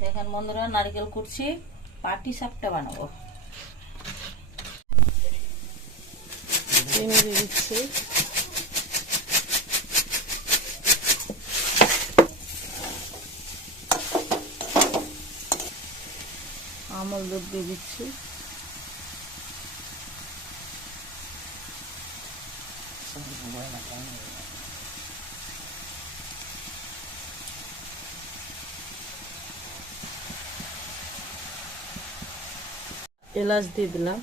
দেখেন বন্ধুরা, নারকেল কুটছি, পাটি সাপটা বানাবো। চিনি দিয়ে দিচ্ছি, আমল দুধ দিয়ে দিচ্ছি, এলাচ দিয়ে দিলাম,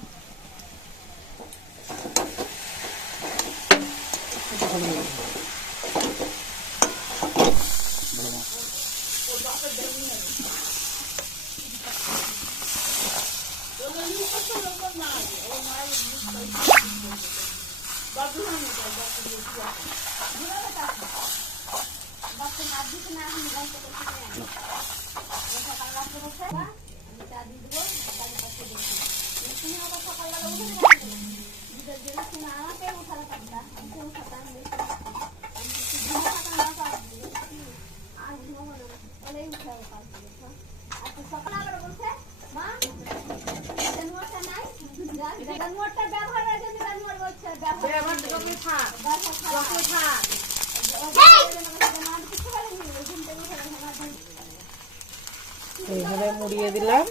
এইভাবে মুড়িয়ে দিলাম।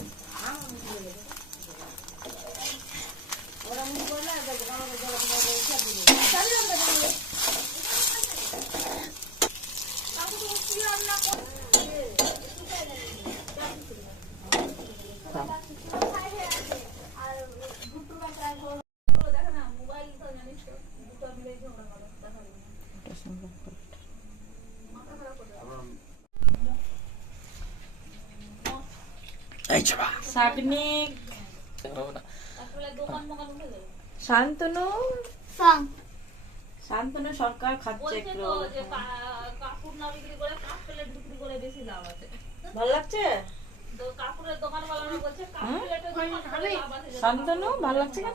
শান্তনু শান্তনু সরকার খাচ্ছে একটু। ভালো লাগছে শান্তনু, ভালো লাগছে না?